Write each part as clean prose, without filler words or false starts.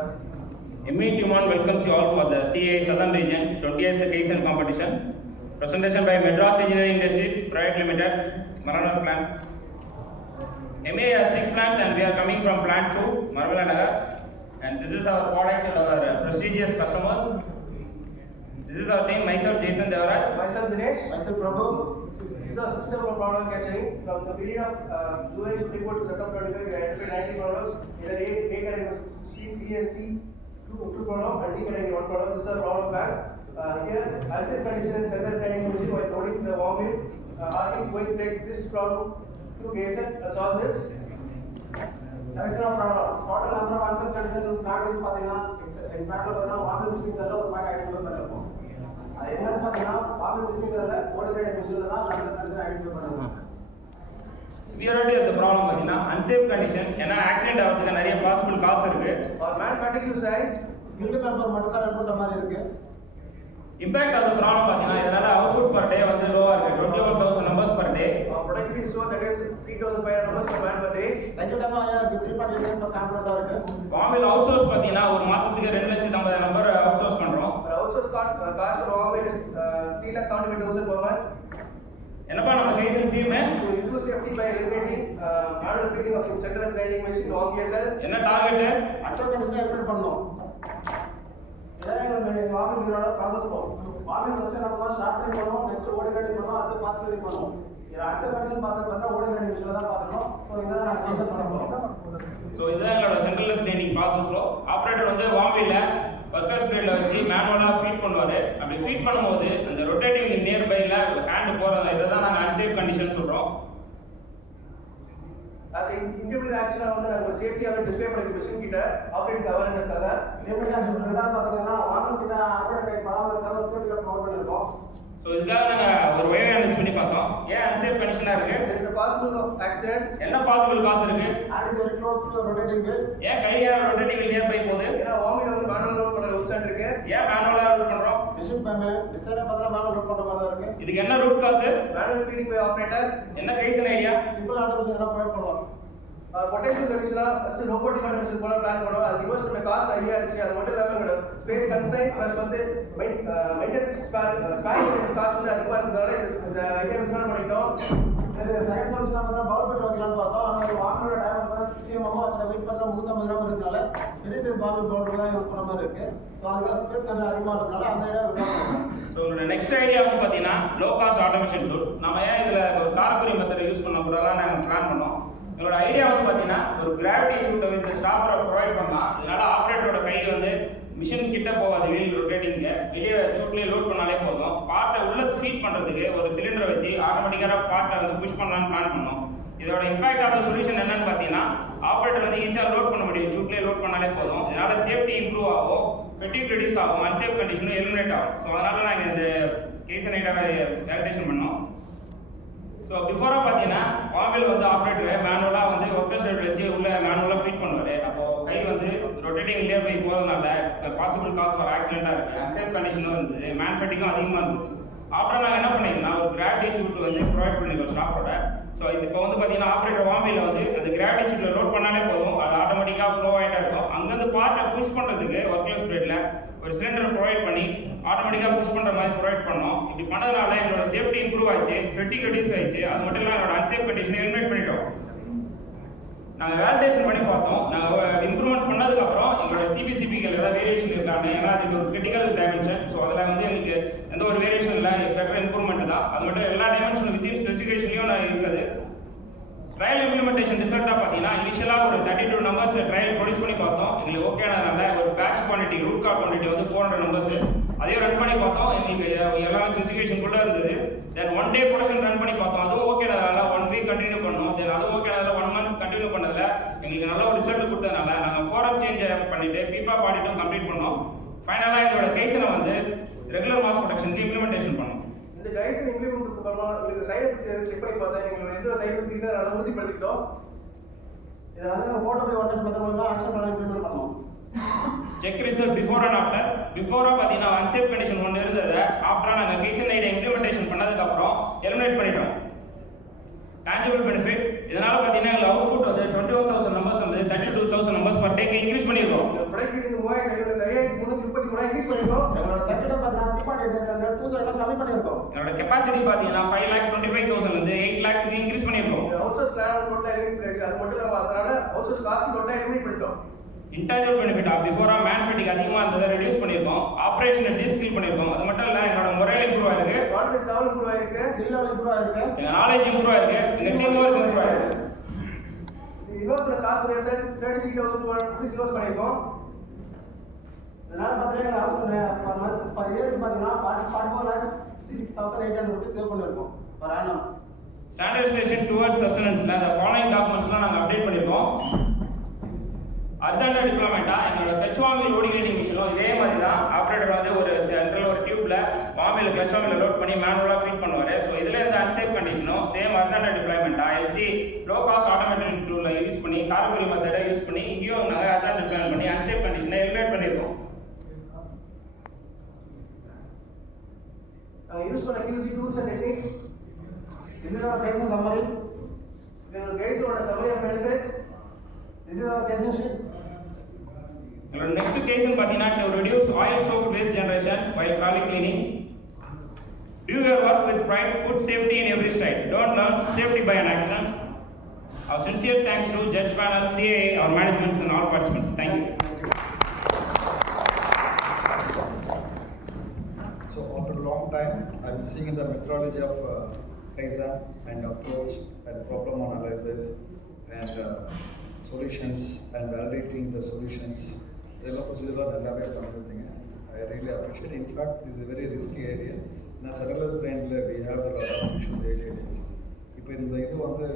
ME Tumon welcomes you all for the CA Southern Region 20th Kaizen competition. Presentation by Madras Engineering Industries Private Limited, Marana plant. MA has 6 plants and we are coming from plant 2, Marvela Nagar. And this is our products and our prestigious customers. This is our team, myself Jason Devaraj. Myself Dinesh. Myself Prabhu. This is our system for problem catching. From the period of July 24 to September 25, we identified 90 problems. In the A category 16, B and C, 2 problems, and D category 1 problem. This is our problem bank. Here, unsafe condition and surface grinding machine while loading the warm wheel. Are we going to take this problem to Kaizen and solve this? Selection of problem. Total number of unsafe condition not is in fact warm wheel machine ஒரு மாதிரி identify பண்ணிருக்கோம். அது என்னன்னு பார்த்தீங்கன்னா warm wheel machine modified மிஷின்ல தான் unsafe condition identify பண்ணுவோம். Severity of the problem பார்த்தீங்கன்னா unsafe condition ஏன்னா ஆக்சிடென்ட் ஆகிறதுக்கு நிறைய பாசிபிள் காஸ் இருக்கு. Or man fatigue side skill member மட்டும் தான் ரன் பண்ற மாதிரி இருக்கு. Impact of the problem பார்த்தீங்கன்னா இதனால output per day வந்து லோவா இருக்கு 21000 numbers per day. Productivity is low, that is 3500 numbers per man per day. Cycle time ஆயா 3.8 per component இருக்கு. வாமில் அவுட்சோர்ஸ் பார்த்தீங்கன்னா ஒரு மாசத்துக்கு 2,50,000 நம்பர் அவுட்சோர்ஸ் பண்றோம். Outsource cost of வாமில் is 3,75,000 per month. என்னப்பா நம்ம kaizen team to improve safety by eliminating manual fitting of centralized grinding machine on KSL. என்ன target unsafe condition implement பண்ணனும். இதான் நம்ம வாமில் இதோட process வாமில் ஃபர்ஸ்ட் நம்ம ஷார்ட்னிங் பண்ணுவோம், நெக்ஸ்ட் ஓடி கிரைண்டிங் பண்ணுவோம், அடுத்து பாஸ் கிரைண்டிங் பண்ணுவோம். இது unsafe condition பார்த்தா ஓடி கிரைண்டிங் மிஷின்ல தான் பார்க்கணும். சோ இதான் நான் கேசல் பண்ண போறோம். சோ இதுதான் எங்களோட சென்ட்ரலைஸ் கிரைண்டிங் ப்ராசஸ்ல ஆபரேட்டர் வந்து வாமில்ல வர்க்கர் ஸ்பீட்ல வச்சு மேனுவலா ஃபீட் பண்ணுவாரு. அப்படி ஃபீட் பண்ணும்போது அந்த ரொட்டேட்டிங் நியர் பைல ஹேண்ட் போறது இதுதான் நாங்க அன்சேஃப் கண்டிஷன் சொல்றோம். as implement action வந்து நம்ம சேஃப்டி ஆக டிஸ்ப்ளே பண்ணி மிஷின் கிட்ட ஆபரேட் கவர்னன்ஸ்க்காக implement action ரெண்டா பார்த்தீங்கன்னா வாட்டர் கிட்ட ஆபரேட் கை படாம இருக்காம சேஃப்டி கட் கவர் பண்ணிருக்கோம். சோ இதுக்காக நாங்க ஒரு வே அனலைஸ் பண்ணி பார்த்தோம். ஏன் அன்சேஃப் கண்டிஷனா இருக்கு? there is a possible of accident. என்ன பாசிபிள் காஸ் இருக்கு? and is very close to the rotating wheel. ஏன் கையா ரொட்டேட்டிங் நியர் பை போகுது? ஏன்னா வாமில் வந்து மேனுவல் லோட் பண்ண வெப்சைட் இருக்கு. ஏன் மேனுவலா லோட் பண்றோம்? மிஷின் பண்ண டிசைன் பார்த்தா மேனுவல் லோட் பண்ற மாதிரி இருக்கு. இதுக்கு என்ன root cause? Manual feeding by operator. என்ன கைசன் ஐடியா? சிம்பிள் ஆட்டோமேஷன் எல்லாம் ப்ரொவைட் பண்ணலாம். பொட்டன்ஷியல் கண்டிஷனா ஃபர்ஸ்ட் ரோபோட்டிக் ஆட்டோமேஷன் போல பிளான் பண்ணுவோம். அது ரிவர்ஸ் பண்ண காஸ்ட் ஹையா இருக்கு. அது மட்டும் இல்லாம ஸ்பேஸ் கன்ஸ்ட்ரைன்ட் பிளஸ் வந்து மெயின்டெனன்ஸ் ஸ்பேர் காஸ்ட் வந்து அதிகமா இருந்ததால இந்த ஐடியா இம்ப்ளிமென்ட் பண்ணிட்டோம். சரி செகண்ட் சொல்யூஷன் பார்த்தா பவுல் பெட் வைக்கலாம்னு பார்த்தோம். ஆனா ஒரு வாக்கரோட டைம் பார்த்தா 60 mm அந்த வெயிட் பார்த்தா 350 கிராம் இருக்கனால பெரிய சைஸ் பவுல் பவுடர் தான் யூஸ் பண்ண மாதிரி இருக்கு. சோ அதுக்கு ஸ்பேஸ் கொஞ்சம் அதிகமா இருக்கனால அந்த ஐடியா விட்டுறோம். சோ உங்களோட நெக்ஸ்ட் ஐடியா வந்து பாத்தீங்கன்னா லோ காஸ்ட் ஆட்டோமேஷன் டூல். நாம ஏன் இதுல ஒரு கார்பரி மெத்தட் யூஸ் பண்ண கூடாதுன்னு நாங்க பிளான் பண்ணோம். எங்களோட ஐடியா வந்து பாத்தீங்கன்னா ஒரு கிராவிட்டி ஷூட்டை வித் ஸ்டாப்பரை ப்ரொவைட் பண்ணலாம். இதனால ஆபரேட்டரோட கை வந்து மிஷின் கிட்ட போகாது, வீல் ரொட்டேட்டிங்க்கு வெளியே ஷூட்லயே லோட் பண்ணாலே போதும். பார்ட்டை உள்ள ஃபீட் பண்றதுக்கு ஒரு சிலிண்டரை வச்சு ஆட்டோமேட்டிக்கா பார்ட்டை வந்து புஷ் பண்ணலாம்னு பிளான் பண்ணோம். இதோட இம்பாக்ட் ஆஃப் சொல்யூஷன் என்னன்னு பாத்தீங்கன்னா ஆபரேட்டர் வந்து ஈஸியா லோட் பண்ண முடியும், ஷூட்லயே லோட் பண்ணாலே போதும். இதனால சேஃப்டி இம்ப்ரூவ் ஆகும், ஃபெட்டிக் ரெடியூஸ் ஆகும், அன்சேஃப் கண்டிஷனும் எலிமினேட் ஆகும். ஸோ அதனால நாங்கள் இந்த கேசன் ஐட்டாவை வேலிடேஷன் பண்ணோம். ஸோ பிஃபோராக பார்த்தீங்கன்னா வாமில் வந்து ஆப்ரேட்டர் மேனுவலாக வந்து ஒர்க்கர் சைடு வச்சு உள்ள மேனுவலாக ஃபீட் பண்ணுவார். அப்போது கை வந்து ரொட்டேட்டிங் நியர் பை போகிறதுனால பாசிபிள் காஸ் ஃபார் ஆக்சிடென்ட்டாக இருக்குது. அன்சேஃப் கண்டிஷனும் இருந்தது, மேன்ஃபேட்டிங்கும் அதிகமாக இருந்தது. அப்புறம் நாங்கள் என்ன பண்ணிங்கன்னா ஒரு கிராவிட்டி சூட் வந்து ப்ரொவைட் பண்ணிருக்கோம் ஸ்டாப்போட. ஸோ இது இப்போ வந்து பார்த்தீங்கன்னா ஆப்ரேட்டர் வாமியில் வந்து அந்த கிராவிட்டி சூட்டில் லோட் பண்ணாலே போதும், அது ஆட்டோமேட்டிக்காக ஃப்ளோ ஆகிட்டே இருக்கும். அங்கேருந்து பார்ட்டை புஷ் பண்ணுறதுக்கு ஒர்க்லெஸ் பிளேட்டில் ஒரு சிலிண்டர் ப்ரொவைட் பண்ணி ஆட்டோமேட்டிக்காக புஷ் பண்ணுற மாதிரி ப்ரொவைட் பண்ணோம். இப்படி பண்ணதுனால எங்களோட சேஃப்டி இம்ப்ரூவ் ஆச்சு, ஃபெட்டிக் ரெடியூஸ் ஆயிடுச்சு. அது மட்டும் இல்லாமல் என்னோட அன்சேஃப் கண்டிஷனை எலிமினேட் பண்ணிட்டோம். நாங்கள் வேலிடேஷன் பண்ணி பார்த்தோம். நாங்கள் இம்ப்ரூவ்மெண்ட் பண்ணதுக்கப்புறம் எங்களோட சிபிசிபிகள் ஏதாவது வேரியேஷன் இருக்காங்க, ஏன்னா அது ஒரு கிரிட்டிக்கல் டைமென்ஷன். ஸோ அதில் வந்து எங்களுக்கு எந்த ஒரு வேரியேஷன் இல்லை, பெட்டர் இம்ப்ரூவ்மெண்ட் தான். அது மட்டும் எல்லா டைமென்ஷனும் வித்தின் ஸ்பெசிஃபிகேஷன்லையும் நான் இருக்குது. ட்ரையல் இம்ப்ளிமெண்டேஷன் ரிசல்ட்டாக பார்த்தீங்கன்னா இனிஷியலாக ஒரு 32 நம்பர்ஸ் ட்ரையல் ப்ரொடியூஸ் பண்ணி பார்த்தோம். எங்களுக்கு ஓகேனால ஒரு batch quantity route card quantity வந்து 400 நம்பர்ஸ் அதையும் ரன் பண்ணி பார்த்தோம். எங்களுக்கு எல்லாமே ஸ்பெசிஃபிகேஷனுக்குள்ளே இருந்தது. தென் 1 டே ப்ரொடக்ஷன் ரன் பண்ணி பார்த்தோம். அதுவும் ஓகேனால 1 வீக் கண்டினியூ பண்ணோம். தென் அதுவும் ஓகேனால 1 மந்த் கண்டினியூ பண்ணதில் எங்களுக்கு நல்ல ஒரு ரிசல்ட் கொடுத்ததுனால நாங்கள் ஃபோரம் சேஞ்ச் பண்ணிட்டு பீப்பா ஆடிட்டும் கம்ப்ளீட் பண்ணோம். ஃபைனலாக எங்களோட கைசனை வந்து ரெகுலர் மாஸ் ப்ரொடக்ஷனுக்கு இம்ப்ளிமெண்டேஷன் பண்ணோம். இந்த கைசன் இம்ப்ளிமெண்ட் பண்ணா உங்களுக்கு சைடு எஃபெக்ட்ஸ் செக் பண்ணி பார்த்தா எங்களுக்கு எந்த சைடு எஃபெக்ட் இல்ல, அதை உறுதிப்படுத்திட்டோம். இத வந்து போட்டோ பை ஒன் மெத்தட் மூலமா ஆக்ஷன் பண்ண இம்ப்ளிமெண்ட் பண்ணோம். Check result before and after. பிஃபோரா பார்த்தீங்கன்னா அன்சேஃப் கண்டிஷன் ஒன்று இருந்தது. ஆஃப்டரா நாங்கள் கைசன் ஐடியா இம்ப்ளிமெண்டேஷன் பண்ணதுக்கப்புறம் எலிமினேட் பண்ணிட்டோம். tangible benefit இதனால பார்த்தீங்கன்னா எங்களுக்கு அவுட்புட் வந்து 21,000 நம்பர்ஸ் வந்து 32,000 நம்பர்ஸ் பர் டேக்கு இன்க்ரீஸ் பண்ணியிருக்கோம். ப்ரொடக்டிவிட்டி 3533 இன்க்ரீஸ் பண்ணிருக்கோம். எங்களோட சர்க்கிட்ட பார்த்தீங்கன்னா 3.8 2 சைடுல கம்மி பண்ணியிருக்கோம். என்னோட கெபாசிட்டி பார்த்தீங்கன்னா 5,25,000 இருந்து 8 lakhs இன்க்ரீஸ் பண்ணியிருக்கோம். அவுட்சோர்ஸ் பிளான் டோட்டலா எலிமினேட் பண்ணியாச்சு. அது மட்டும் இல்லாம அதனால அவுட்சோர்ஸ் காஸ்ட் டோட்டலா எலிமினேட் பண்ணிட்டோம். இன்டாஜிபிள் பெனிஃபிட் பிஃபோரா மேன் ஃபேட்டிக் அதிகமாக இருந்ததை ரெடியூஸ் பண்ணியிருக்கோம். ஆப்ரேஷனை டீஸ்கில் பண்ணியிருக்கோம். அது மட்டும் இல்லை எங்களோட முறையில் இம்ப்ரூவ் ஆயிருக்கு. கான்ஃபிடன்ஸ் லெவல் இம்ப்ரூவ் ஆயிருக்கு. ஸ்கில் லெவல் இம்ப்ரூவ் ஆயிருக்கு. எங்கள் நாலேஜ் இம்ப்ரூவ் ஆயிருக்கு. எங்கள் டீம் ஒர்க் இம்ப்ரூவ் ஆயிருக்கு. இன்வெஸ்ட் பண்ண காஸ்ட் 33,200 rupees இன்வெஸ்ட் பண்ணிருக்கோம். இதனால பார்த்தீங்கன்னா per month per year பார்த்தீங்கன்னா 44 lakhs 66,800 rupees சேவ் பண்ணியிருக்கோம் per annum. ஸ்டாண்டர்டைசேஷன் டுவர்ட்ஸ் சஸ்டெனன்ஸ்ல அந்த ஃபாலோயிங் டாக்குமெண்ட்ஸ்லாம் நாங்கள் அப்டேட் பண்ணியிருக்கோம். ஹரிசாண்டல் டிப்ளாய்மெண்ட்டா எங்களோட கிளச் லோடிங் ரீடிங் மிஷினும் இதே மாதிரி தான். ஆப்ரேட்டர் வந்து ஒரு சென்ட்ரல் ஒரு டியூப்ல வாமில் கிளச் வாமில் லோட் பண்ணி மேனுவலாக ஃபீட் பண்ணுவார். ஸோ இதில் இந்த அன்சேஃப் கண்டிஷனும் சேம் ஹரிசாண்டல் டிப்ளாய்மெண்ட்டா எல்சி லோ காஸ்ட் ஆட்டோமேட்டிக் டூலில் யூஸ் பண்ணி காரகுரி மெத்தடை யூஸ் பண்ணி இங்கேயும் நாங்கள் ஹரிசாண்டல் டிப்ளாய்மெண்ட் பண்ணி அன்சேஃப் கண்டிஷனை எலிமினேட் பண்ணியிருக்கோம். யூஸ் பண்ண QC tools and techniques. This is our casing summary. This is guys on summary of benefits. This is our casing sheet. எங்களோட நெக்ஸ்ட் கேஸ்ன்னு பார்த்தீங்கன்னா to reduce oil soap waste generation by trolley cleaning. Do your work with pride, put safety in every stride. Don't learn safety by an accident. Our sincere thanks to Judge Panel, CAA, our management and all participants. Thank you. So after a long time, I'm seeing the methodology of Kaizen and approach and problem analysis and solutions and validating the solutions. இதெல்லாம் ப்ரொசீஜர்லாம் நல்லாவே பண்ணிருந்தீங்க. I really appreciate. In fact, this is a very risky area. நான் செட்டலர்ஸ் லைனில் we have a lot of issues daily days. இப்போ இந்த இது வந்து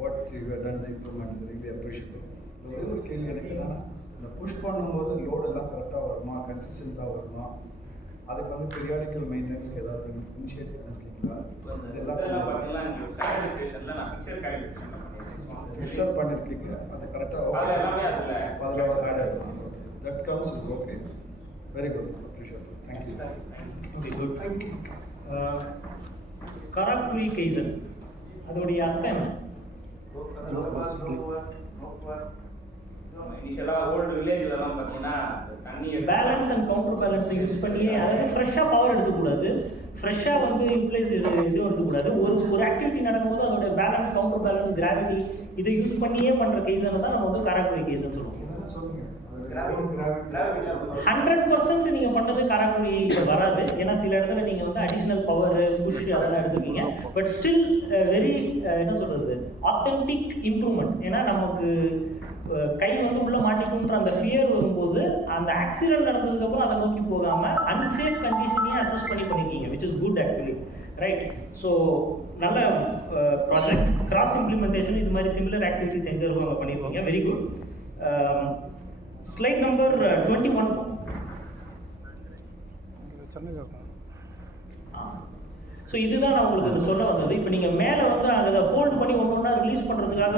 what you have done the improvement is really appreciable. ஒரே ஒரு கேள்வி எனக்கு என்னன்னா, இந்த புஷ் பண்ணும்போது லோடு எல்லாம் கரெக்டாக வருமா, கன்சிஸ்டண்ட்டாக வருமா, அதுக்கு வந்து பீரியாடிக்கல் மெயின்டெனன்ஸ்க்கு ஏதாவது இனிஷியேட் பண்ணிருக்கீங்களா? இதெல்லாம் ஃபிக்ஸர் பண்ணிருக்கீங்க, அது கரெக்டாக அதில் ஆட் ஆகிடும். That comes is okay. Very good, appreciate. Thank you. Okay, good. Karakuri kaizen அதோடைய அர்த்தம் என்ன? பேலன்ஸ் அண்ட் கவுண்டர் பேலன்ஸை யூஸ் பண்ணியே, அதாவது ஃப்ரெஷ்ஷாக பவர் எடுக்கக்கூடாது, ஃப்ரெஷ்ஷாக வந்து இம்ப்ளைஸ் இதுவும் எடுக்கக்கூடாது. ஒரு ஆக்டிவிட்டி நடக்கும்போது அதோட பேலன்ஸ், கவுண்டர் பேலன்ஸ், கிராவிட்டி இதை யூஸ் பண்ணியே பண்ணுற கேஸனை தான் நம்ம வந்து கராக்குரி கேஸன் சொல்லுவோம். 100% நீங்கள் பண்ணது கராக்குரியில் வராது. ஏன்னா சில இடத்துல நீங்கள் வந்து அடிஷ்னல் பவர், புஷ் அதெல்லாம் எடுத்துருக்கீங்க. பட் ஸ்டில் வெரி என்ன சொல்கிறது, ஆத்தென்டிக் இம்ப்ரூவ்மெண்ட். ஏன்னா நமக்கு கை வந்து உள்ள மாட்டிக்குன்ற அந்த ஃபியர் வரும்போது அந்த ஆக்சிடென்ட் நடந்ததுக்கப்புறம் அதை நோக்கி போகாமல் அன்சேஃப் கண்டிஷனையும் அசஸ் பண்ணியிருக்கீங்க, which is good actually, right? So நல்ல ப்ராஜெக்ட். கிராஸ் இம்ப்ளிமெண்டேஷன் இது மாதிரி சிமிலர் ஆக்டிவிட்டிஸ் எங்கே இருக்கும் அங்கே பண்ணியிருக்கோங்க. Very good. Slide number 21. So இதுதான் நான் உங்களுக்கு அது சொல்ல வந்தது. இப்போ நீங்கள் மேலே வந்து அதை ஹோல்டு பண்ணி ஒன்று ஒன்றா ரிலீஸ் பண்ணுறதுக்காக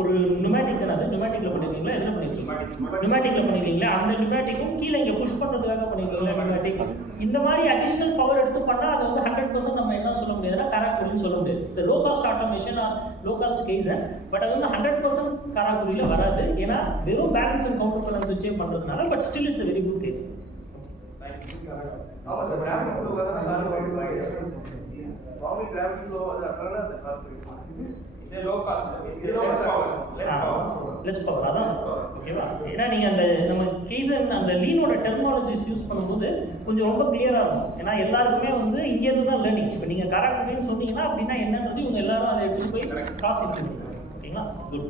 ஒரு நியூமேட்டிக் தானே, அது நியூமேட்டிக்கில் பண்ணியிருக்கீங்களா, எதில் பண்ணியிருக்கீங்க? நியூமேட்டிக்கில் பண்ணியிருக்கீங்களா? அந்த நியூமேட்டிக்கும் கீழே இங்கே புஷ் பண்ணுறதுக்காக பண்ணியிருக்கீங்களா நியூமேட்டிக்? இந்த மாதிரி அடிஷ்னல் பவர் எடுத்து பண்ணால் அதை வந்து 100% நம்ம என்ன சொல்ல முடியாதுன்னா கராக்குரின்னு சொல்ல முடியாது. It's low cost automation, low cost kaizen. But அது வந்து 100% கராக்குரியில் வராது. ஏன்னா வெறும் பேலன்ஸ் அண்ட் கவுண்டர் பேலன்ஸ் வச்சே பண்ணுறதுனால. But still it's very good kaizen. ஆமா சார், கிராவிட்டி ஃப்ளோ தான் கார் பண்ணிருக்காங்க. நார்மல் கிராவிட்டி ஃப்ளோ அது அதனால அந்த கார் பண்ணிருக்காங்க. இது லோ காஸ்ட், இது லோ பவர், லெஸ் பவர். அதான் ஓகேவா? ஏன்னா நீங்கள் அந்த நம்ம கேசன் அந்த லீனோட டெர்மினாலஜிஸ் யூஸ் பண்ணும்போது கொஞ்சம் ரொம்ப கிளியராக இருக்கும். ஏன்னா எல்லாருக்குமே வந்து இங்கேருந்து தான் லேர்னிங். இப்போ நீங்கள் கராக்குரின்னு சொன்னீங்கன்னா அப்படின்னா என்னன்றது இவங்க எல்லாரும் அதை எடுத்துகிட்டு போய் கிராஸ் இம்ப்ளிமெண்ட் பண்ணுவாங்க. ஓகேங்களா? குட்.